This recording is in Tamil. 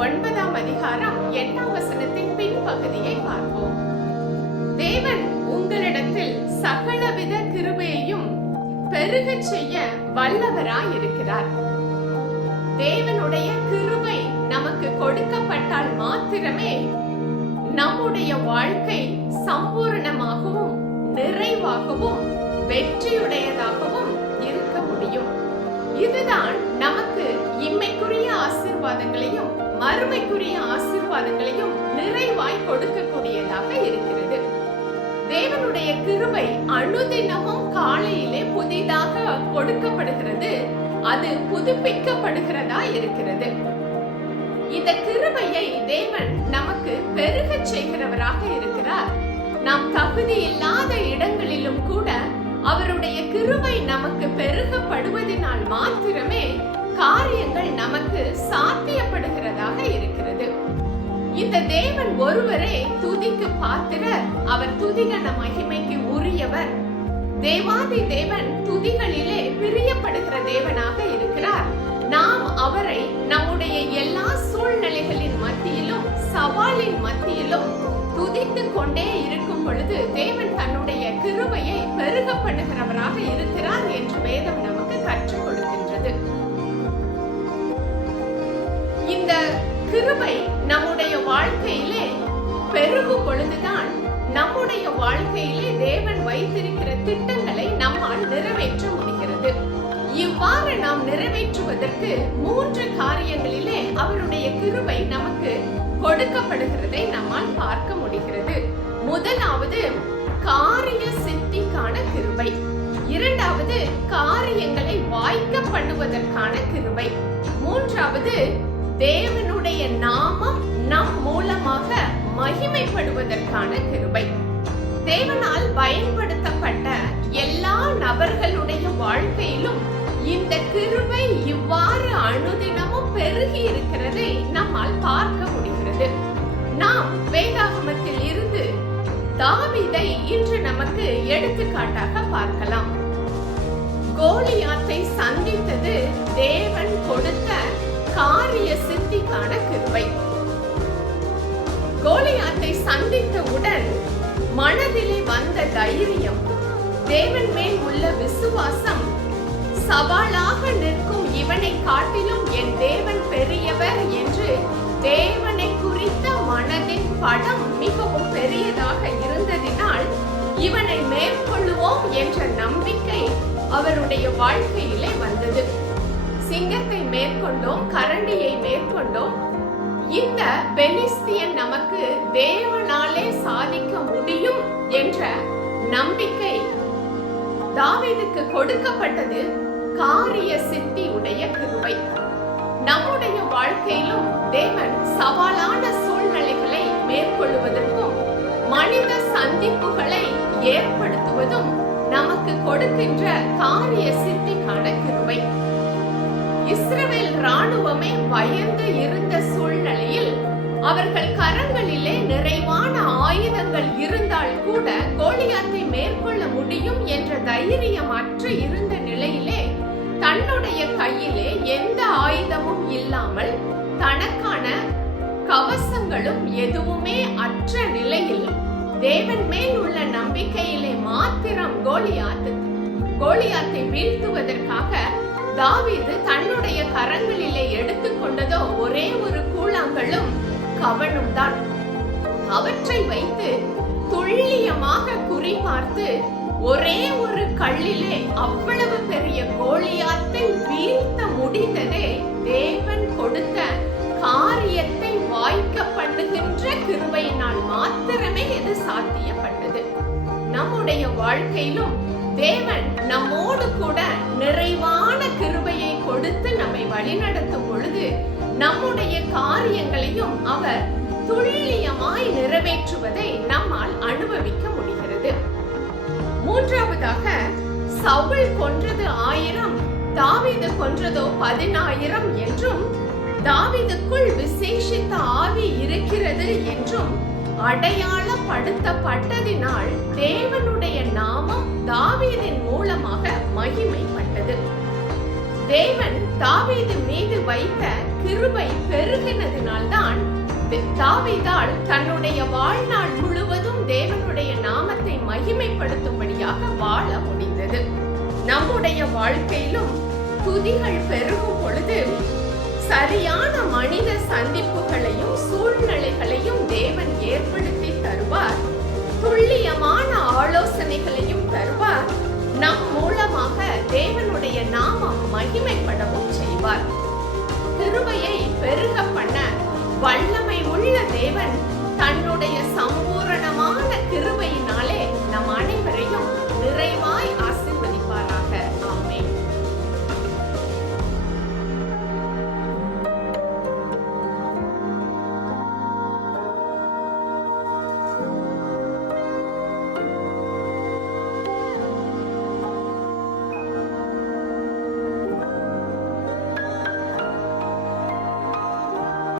9ஆம் அதிகாரம் 8ஆம் வசனத்தின் பின்பகுதியை பார்ப்போம். தேவன் உங்களிடத்தில் சகலவித கிருபையையும் பெருகச் செய்ய வல்லவராய் இருக்கிறார். தேவனுடைய கிருபை நமக்கு கொடுக்கப்பட்டால் மாத்திரமே நம்முடைய வாழ்க்கை சம்பூர்ணமாகவும் நிறைவாகவும் வெற்றியுடையதாகவும் இருக்க முடியும். இதுதான் நமக்கு இம்மைக்குரிய ஆசீர்வாதங்களையும் மறுமைக்குரிய ஆசீர்வாதங்களையும் நிறைவாய் கொடுக்கக்கூடியதாக இருக்கிறது. தேவனுடைய கிருபை அனுதினமும் காலையிலே புதிதாக கொடுக்கப்படுகிறது. அது புதுப்பிக்கப்படுகிறதா இருக்கிறது. இந்த கிருபையை தேவன் நமக்கு பெருகச் செய்கிறவராக இருக்கிறார். நாம் தகுதி இல்லாத இடங்களிலும் கூட அவருடைய கிருபை நமக்கு பெருகப்படுவதனால் மாத்திரமே காரியங்கள் நமக்கு சாத்தியப்படுகிறதாக இருக்கிறது. இந்த தேவன் ஒருவரே துதிக்கு பாத்திரர். அவர் துதிகன மகிமைக்கு உரியவர். தேவாதி தேவன் துதிகளிலே பிரியப்படுகிற தேவனாக இருக்கிறார். நாம் அவரை நம்முடைய எல்லா சூழ்நிலைகளின் மத்தியிலும் சவாலின் மத்தியிலும் துதித்து கொண்டே இருக்கும் பொழுது தேவன் தன்னுடைய கிருபையை பெருக பண்ணுகிறவராக இருக்கிறார் என்று வேதம் நமக்கு கற்றுக் கொடுக்கின்றது. இந்த கிருபை நம்முடைய வாழ்க்கையிலே பெருகும் பொழுதுதான் நம்முடைய வாழ்க்கையிலே தேவன் வைத்திருக்கிற திட்டங்களை நம்மால் நிறைவேற்ற முடிகிறது. இவ்வாறு நாம் நிறைவேற்றுவதற்கு 3 காரியங்களிலே அவருடைய கிருபை நமக்கு கொடுக்கப்படுகிறதை நம்மால் பார்க்க முடிகிறது. முதலாவது காரிய சித்திக்கான கிருபை, இரண்டாவது காரியங்களை வாய்க்க பண்ணுவதற்கான கிருபை, மூன்றாவது தேவனுடைய நாமம் நம் மூலமாக மகிமைப்படுவதற்கான கிருபை. தேவனால் பயன்படுத்தப்பட்ட எல்லா நபர்களுடைய வாழ்க்கையிலும் இந்த கிருபை இவ்வாறு அனுதினமும் பெருகி இருக்கிறதை நம்மால் பார்க்க முடிகிறது. நாம் வேதாகமத்தில் இருந்து தாவீதை இன்று நமக்கு எடுத்துக்காட்டாக பார்க்கலாம். கோலியாத்தை சந்தித்தது தேவன் கொடுத்த காரிய சித்திக்கான கிருபை. கோலியாத்தை சந்தித்தவுடன் மனதிலே வந்த தைரியம், தேவன் மேல் உள்ள விசுவாசம், சவாலாக நிற்கும் இவனை காட்டிலும் என் தேவன் பெரியவர் என்று தேவனை குறித்த மனதின் படம் மிகவும் பெரியதாக இருந்ததினால் இவனை மேற்கொள்ளுவோம் என்ற நம்பிக்கை அவருடைய வாழ்க்கையிலே வந்தது. சிங்கத்தை மேற்கொண்டோம், கரண்டியை மேற்கொண்டோம். இந்த பெலிஸ்தியன் நமக்கு தேவனாலே சாதிக்க முடியும் என்ற நம்பிக்கை தாவீதுக்கு கொடுக்கப்பட்டது. காரிய சித்தி உடைய கிருபை. நம்முடைய வாழ்க்கையிலும் தேவன் சவாலான சூழ்நிலைகளை மேற்கொள்வதற்கும் மனித சந்திப்புகளை ஏற்படுத்துவதும் நமக்கு கொடுக்கின்ற காரிய சித்திக்கான கிருபை. இஸ்ரவேல் ராணுவமே பயந்து இருந்த சூழ்நிலையில் அவர்கள் கரங்களிலே நிறைவான ஆயுதங்கள் இருந்தால் கூட கோலியாத்தை மேற்கொள்ள முடியும் என்ற தைரியம் அற்று இருந்த நிலையிலே தன்னுடைய கையிலே எந்த ஆயுதமும் இல்லாமல் தனக்கான கவசங்களும் எதுவுமே அற்ற நிலையில் தேவன் மேல் உள்ள நம்பிக்கையிலே மாத்திரம் கோலியாத்தை வீழ்த்துவதற்காக தாவீது தன்னுடைய கரங்களிலே எடுத்துக்கொண்டதோ ஒரே ஒரு கூழாங்கல்லும் கவனும் தான். அவற்றை வைத்து துல்லியமாக குறிபார்த்து ஒரே ஒரு கல்லிலே அவ்வளவு பெரிய கோலியாத்தை வீழ்த்த முடிந்ததே தேவன் கொடுத்த காரியத்தை வாய்க்க பண்ணுகின்ற கிருபையினால் மாத்திரமே இது சாத்தியப்பட்டது. நம்முடைய வாழ்க்கையிலும் தேவன் நம்மோடு கூட நிறைவான கிருபையை கொடுத்து நம்மை வழிநடத்தும் பொழுது நம்முடைய காரியங்களையும் அவர் துல்லியமாய் நிறைவேற்றுவதை நம்மால் அனுபவிக்க முடிகிறது. மூன்றாவதாக, சவுல் கொன்றது 1000, தாவீது கொன்றதோ 10000 என்றும் தாவீதுக்குள் விசேஷித்த ஆவி இருக்கிறது என்றும் அடையாளப்படுத்தப்பட்டதினால் தேவனுடைய நாமம் தாவீதின் மூலமாக மகிமைப்பட்டது. தேவன் தாவீது மீது வைத்த கிருபை பெருகினதினால்தான் முடிந்தது. தாவீதால் தன்னுடைய வாழ்நாள் முழுவதும் தேவனுடைய நாமத்தை மகிமைப்படுத்தும்படியாக வாழ முடிந்தது. நம்முடைய வாழ்க்கையிலும் துதிகள் பெருகும் பொழுது சரியான மனித சந்திப்பு